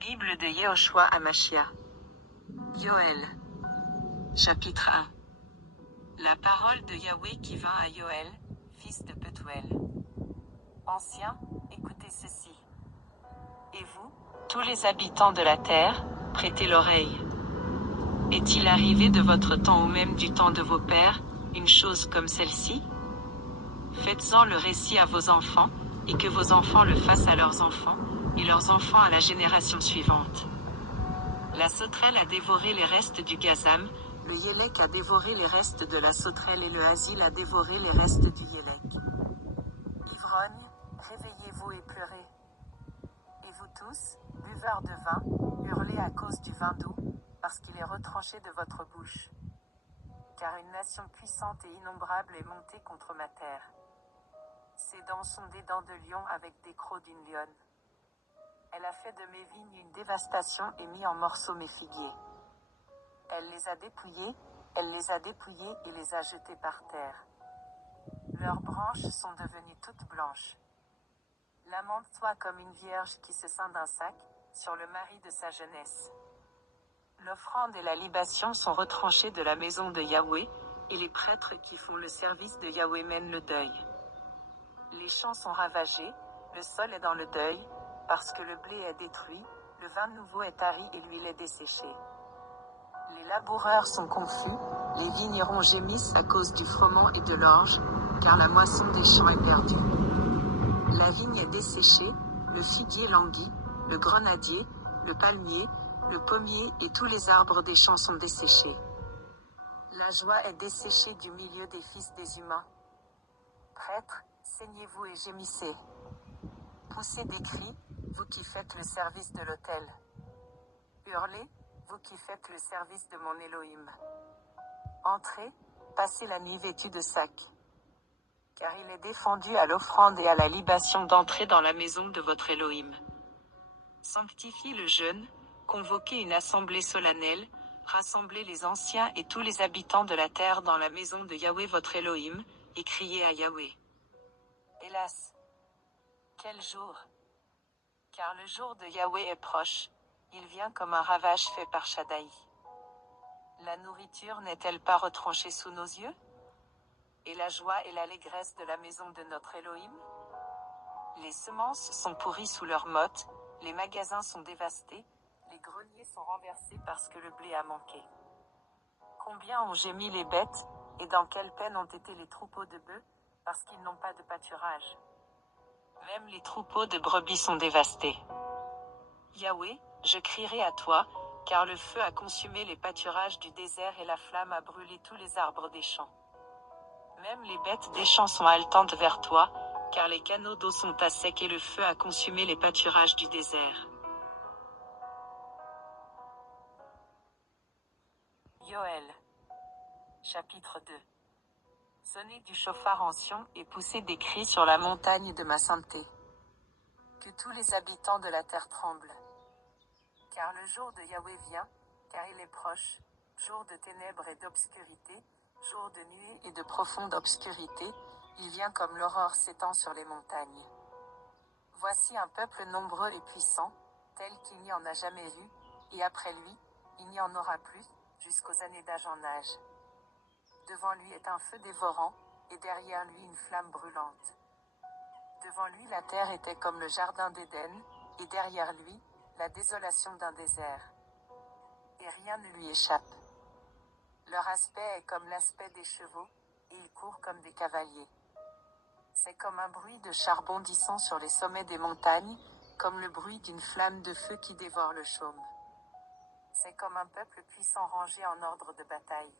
Bible de Yehoshua Amashia. Yoël. Chapitre 1. La parole de Yahweh qui vint à Yoël, fils de Pethuel. Anciens, écoutez ceci. Et vous, tous les habitants de la terre, prêtez l'oreille. Est-il arrivé de votre temps ou même du temps de vos pères, une chose comme celle-ci? Faites-en le récit à vos enfants, et que vos enfants le fassent à leurs enfants, et leurs enfants à la génération suivante. La sauterelle a dévoré les restes du gazam, le yélek a dévoré les restes de la sauterelle et le asile a dévoré les restes du yélek. Ivrognes, réveillez-vous et pleurez. Et vous tous, buveurs de vin, hurlez à cause du vin doux, parce qu'il est retranché de votre bouche. Car une nation puissante et innombrable est montée contre ma terre. Ses dents sont des dents de lion avec des crocs d'une lionne. Elle a fait de mes vignes une dévastation et mis en morceaux mes figuiers. Elle les a dépouillés et les a jetés par terre. Leurs branches sont devenues toutes blanches. Lamente-toi comme une vierge qui se ceint d'un sac, sur le mari de sa jeunesse. L'offrande et la libation sont retranchées de la maison de Yahweh, et les prêtres qui font le service de Yahweh mènent le deuil. Les champs sont ravagés, le sol est dans le deuil, parce que le blé est détruit, le vin nouveau est tari et l'huile est desséchée. Les laboureurs sont confus, les vignerons gémissent à cause du froment et de l'orge, car la moisson des champs est perdue. La vigne est desséchée, le figuier languit, le grenadier, le palmier, le pommier et tous les arbres des champs sont desséchés. La joie est desséchée du milieu des fils des humains. Prêtres, saignez-vous et gémissez. Poussez des cris, vous qui faites le service de l'autel. Hurlez, vous qui faites le service de mon Elohim. Entrez, passez la nuit vêtus de sacs. Car il est défendu à l'offrande et à la libation d'entrer dans la maison de votre Elohim. Sanctifiez le jeûne, convoquez une assemblée solennelle, rassemblez les anciens et tous les habitants de la terre dans la maison de Yahweh votre Elohim, et criez à Yahweh. Hélas! Quel jour! Car le jour de Yahweh est proche, il vient comme un ravage fait par Shaddai. La nourriture n'est-elle pas retranchée sous nos yeux? Et la joie et l'allégresse de la maison de notre Elohim? Les semences sont pourries sous leurs mottes, les magasins sont dévastés, les greniers sont renversés parce que le blé a manqué. Combien ont gémi les bêtes, et dans quelle peine ont été les troupeaux de bœufs, parce qu'ils n'ont pas de pâturage. Même les troupeaux de brebis sont dévastés. Yahweh, je crierai à toi, car le feu a consumé les pâturages du désert et la flamme a brûlé tous les arbres des champs. Même les bêtes des champs sont haletantes vers toi, car les canaux d'eau sont à sec et le feu a consumé les pâturages du désert. Yoël. Chapitre 2. Sonnez du chauffard en Sion et poussez des cris sur la montagne de ma sainteté. Que tous les habitants de la terre tremblent. Car le jour de Yahweh vient, car il est proche, jour de ténèbres et d'obscurité, jour de nuée et de profonde obscurité, il vient comme l'aurore s'étend sur les montagnes. Voici un peuple nombreux et puissant, tel qu'il n'y en a jamais eu, et après lui, il n'y en aura plus, jusqu'aux années d'âge en âge. Devant lui est un feu dévorant, et derrière lui une flamme brûlante. Devant lui la terre était comme le jardin d'Éden, et derrière lui, la désolation d'un désert. Et rien ne lui échappe. Leur aspect est comme l'aspect des chevaux, et ils courent comme des cavaliers. C'est comme un bruit de char bondissant sur les sommets des montagnes, comme le bruit d'une flamme de feu qui dévore le chaume. C'est comme un peuple puissant rangé en ordre de bataille.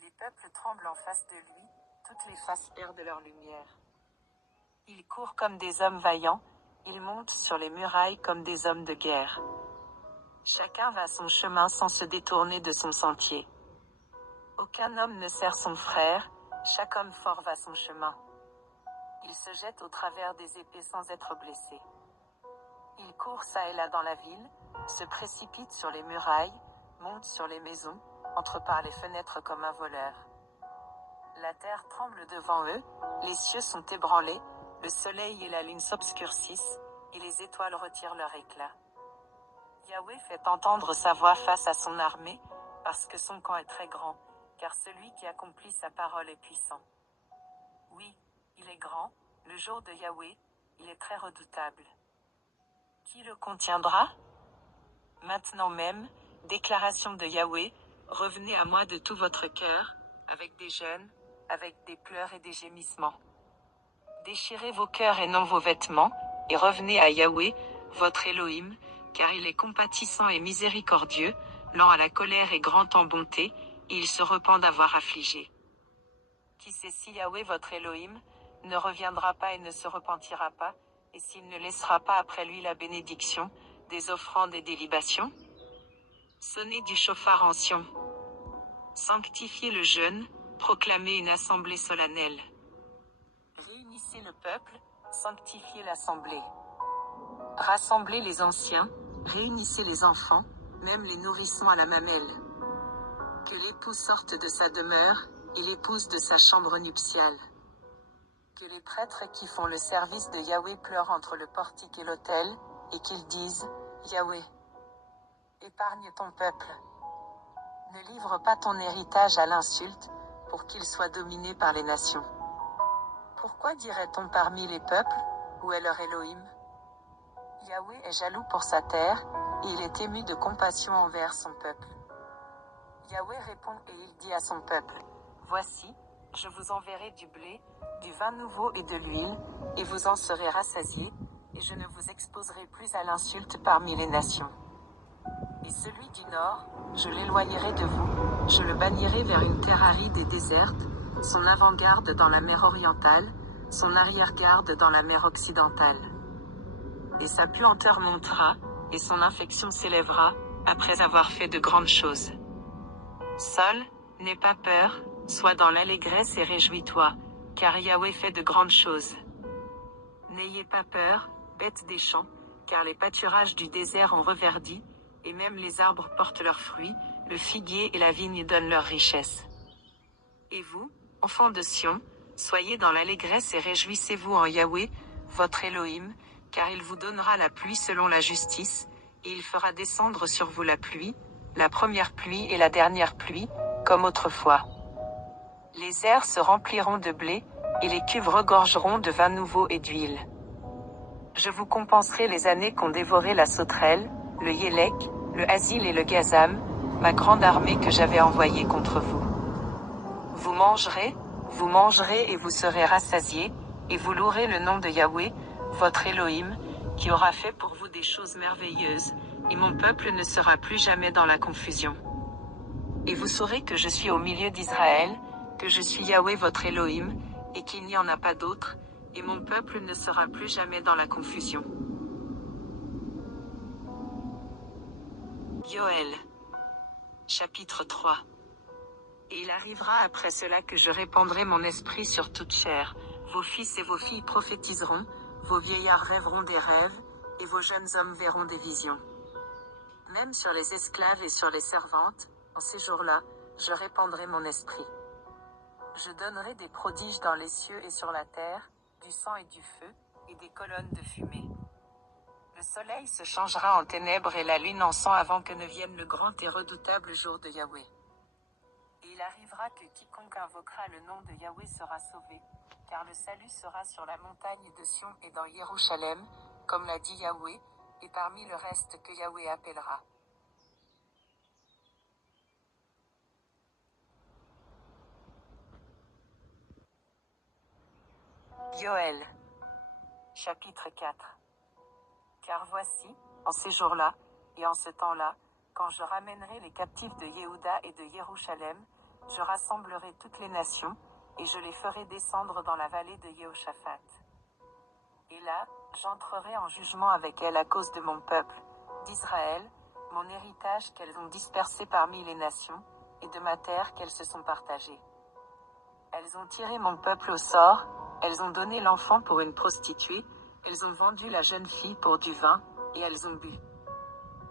Les peuples tremblent en face de lui, toutes les faces perdent leur lumière. Ils courent comme des hommes vaillants, ils montent sur les murailles comme des hommes de guerre. Chacun va son chemin sans se détourner de son sentier. Aucun homme ne sert son frère, chaque homme fort va son chemin. Il se jette au travers des épées sans être blessé. Il court çà et là dans la ville, se précipite sur les murailles, monte sur les maisons, entre par les fenêtres comme un voleur. La terre tremble devant eux, les cieux sont ébranlés, le soleil et la lune s'obscurcissent, et les étoiles retirent leur éclat. Yahweh fait entendre sa voix face à son armée, parce que son camp est très grand, car celui qui accomplit sa parole est puissant. Oui, il est grand, le jour de Yahweh, il est très redoutable. Qui le contiendra? Maintenant même, déclaration de Yahweh, revenez à moi de tout votre cœur, avec des jeûnes, avec des pleurs et des gémissements. Déchirez vos cœurs et non vos vêtements, et revenez à Yahweh, votre Elohim, car il est compatissant et miséricordieux, lent à la colère et grand en bonté, et il se repent d'avoir affligé. Qui sait si Yahweh votre Elohim ne reviendra pas et ne se repentira pas, et s'il ne laissera pas après lui la bénédiction, des offrandes et des libations? Sonnez du chauffard en Sion. Sanctifiez le jeûne, proclamez une assemblée solennelle. Réunissez le peuple, sanctifiez l'assemblée. Rassemblez les anciens, réunissez les enfants, même les nourrissons à la mamelle. Que l'époux sorte de sa demeure, et l'épouse de sa chambre nuptiale. Que les prêtres qui font le service de Yahweh pleurent entre le portique et l'autel, et qu'ils disent, Yahweh, épargne ton peuple. Ne livre pas ton héritage à l'insulte, pour qu'il soit dominé par les nations. Pourquoi dirait-on parmi les peuples, où est leur Elohim? Yahweh est jaloux pour sa terre, et il est ému de compassion envers son peuple. Yahweh répond et il dit à son peuple, voici, je vous enverrai du blé, du vin nouveau et de l'huile, et vous en serez rassasiés, et je ne vous exposerai plus à l'insulte parmi les nations. Et celui du nord, je l'éloignerai de vous, je le bannirai vers une terre aride et déserte, son avant-garde dans la mer orientale, son arrière-garde dans la mer occidentale. Et sa puanteur montera, et son infection s'élèvera, après avoir fait de grandes choses. Sol, n'aie pas peur, sois dans l'allégresse et réjouis-toi, car Yahweh fait de grandes choses. N'ayez pas peur, bêtes des champs, car les pâturages du désert ont reverdi, et même les arbres portent leurs fruits, le figuier et la vigne donnent leur richesse. Et vous, enfants de Sion, soyez dans l'allégresse et réjouissez-vous en Yahweh, votre Elohim, car il vous donnera la pluie selon la justice, et il fera descendre sur vous la pluie, la première pluie et la dernière pluie, comme autrefois. Les airs se rempliront de blé, et les cuves regorgeront de vin nouveau et d'huile. Je vous compenserai les années qu'ont dévoré la sauterelle, le yélek, le hasil et le gazam, ma grande armée que j'avais envoyée contre vous. Vous mangerez et vous serez rassasiés, et vous louerez le nom de Yahweh, votre Elohim, qui aura fait pour vous des choses merveilleuses, et mon peuple ne sera plus jamais dans la confusion. Et vous saurez que je suis au milieu d'Israël, que je suis Yahweh votre Elohim, et qu'il n'y en a pas d'autre, et mon peuple ne sera plus jamais dans la confusion. Yoël. Chapitre 3. Et il arrivera après cela que je répandrai mon esprit sur toute chair, vos fils et vos filles prophétiseront, vos vieillards rêveront des rêves, et vos jeunes hommes verront des visions. Même sur les esclaves et sur les servantes, en ces jours-là, je répandrai mon esprit. Je donnerai des prodiges dans les cieux et sur la terre, du sang et du feu, et des colonnes de fumée. Le soleil se changera en ténèbres et la lune en sang avant que ne vienne le grand et redoutable jour de Yahweh. Et il arrivera que quiconque invoquera le nom de Yahweh sera sauvé, car le salut sera sur la montagne de Sion et dans Jérusalem, comme l'a dit Yahweh, et parmi le reste que Yahweh appellera. Yoël. Chapitre 4. Car voici, en ces jours-là, et en ce temps-là, quand je ramènerai les captifs de Yehuda et de Jérusalem, je rassemblerai toutes les nations, et je les ferai descendre dans la vallée de Jéhoshaphat. Et là, j'entrerai en jugement avec elles à cause de mon peuple, d'Israël, mon héritage qu'elles ont dispersé parmi les nations, et de ma terre qu'elles se sont partagées. Elles ont tiré mon peuple au sort, elles ont donné l'enfant pour une prostituée, elles ont vendu la jeune fille pour du vin, et elles ont bu.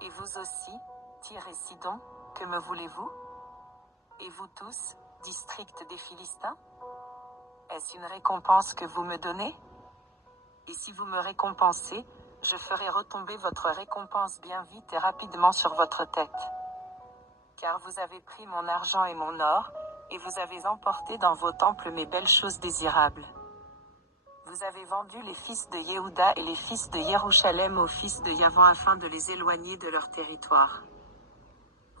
Et vous aussi, Tyr et Sidon, que me voulez-vous? Et vous tous, district des Philistins? Est-ce une récompense que vous me donnez? Et si vous me récompensez, je ferai retomber votre récompense bien vite et rapidement sur votre tête. Car vous avez pris mon argent et mon or, et vous avez emporté dans vos temples mes belles choses désirables. Vous avez vendu les fils de Yehuda et les fils de Jérusalem aux fils de Yavan afin de les éloigner de leur territoire.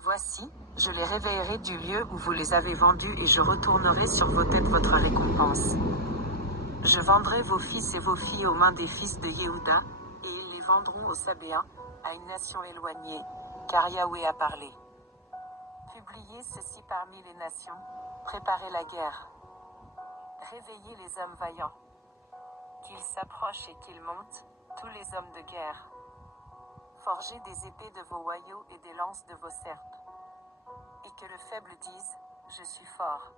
Voici, je les réveillerai du lieu où vous les avez vendus et je retournerai sur vos têtes votre récompense. Je vendrai vos fils et vos filles aux mains des fils de Yehuda, et ils les vendront aux Sabéens, à une nation éloignée, car Yahweh a parlé. Publiez ceci parmi les nations, préparez la guerre. Réveillez les hommes vaillants. Qu'ils s'approchent et qu'ils montent, tous les hommes de guerre. Forgez des épées de vos hoyaux et des lances de vos serpes. Et que le faible dise, je suis fort.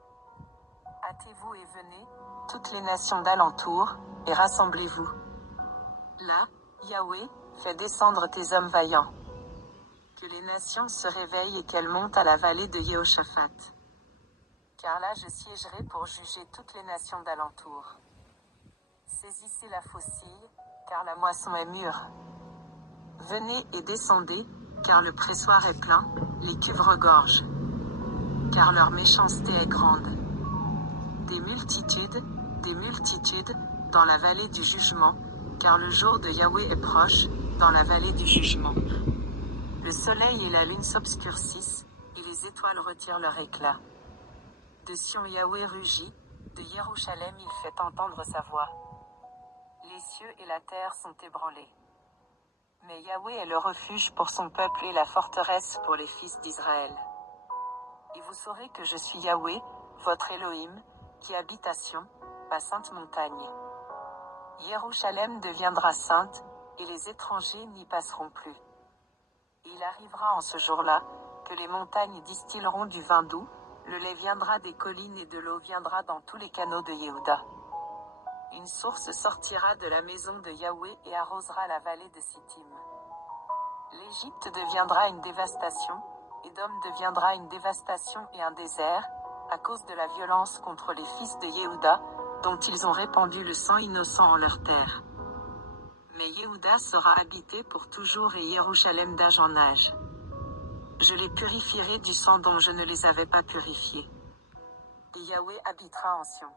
Hâtez-vous et venez, toutes les nations d'alentour, et rassemblez-vous. Là, Yahweh, fait descendre tes hommes vaillants. Que les nations se réveillent et qu'elles montent à la vallée de Jéhoshaphat. Car là je siégerai pour juger toutes les nations d'alentour. Saisissez la faucille, car la moisson est mûre. Venez et descendez, car le pressoir est plein, les cuves regorgent. Car leur méchanceté est grande. Des multitudes, dans la vallée du jugement, car le jour de Yahweh est proche, dans la vallée du jugement. Le soleil et la lune s'obscurcissent, et les étoiles retirent leur éclat. De Sion Yahweh rugit, de Jérusalem il fait entendre sa voix. Les cieux et la terre sont ébranlés. Mais Yahweh est le refuge pour son peuple et la forteresse pour les fils d'Israël. Et vous saurez que je suis Yahweh, votre Elohim, qui habite à Sion, ma sainte montagne. Jérusalem deviendra sainte, et les étrangers n'y passeront plus. Et il arrivera en ce jour-là, que les montagnes distilleront du vin doux, le lait viendra des collines et de l'eau viendra dans tous les canaux de Yehuda. Une source sortira de la maison de Yahweh et arrosera la vallée de Sittim. L'Égypte deviendra une dévastation, Édom deviendra une dévastation et un désert, à cause de la violence contre les fils de Yehuda, dont ils ont répandu le sang innocent en leur terre. Mais Yehuda sera habité pour toujours et Jérusalem d'âge en âge. Je les purifierai du sang dont je ne les avais pas purifiés. Et Yahweh habitera en Sion.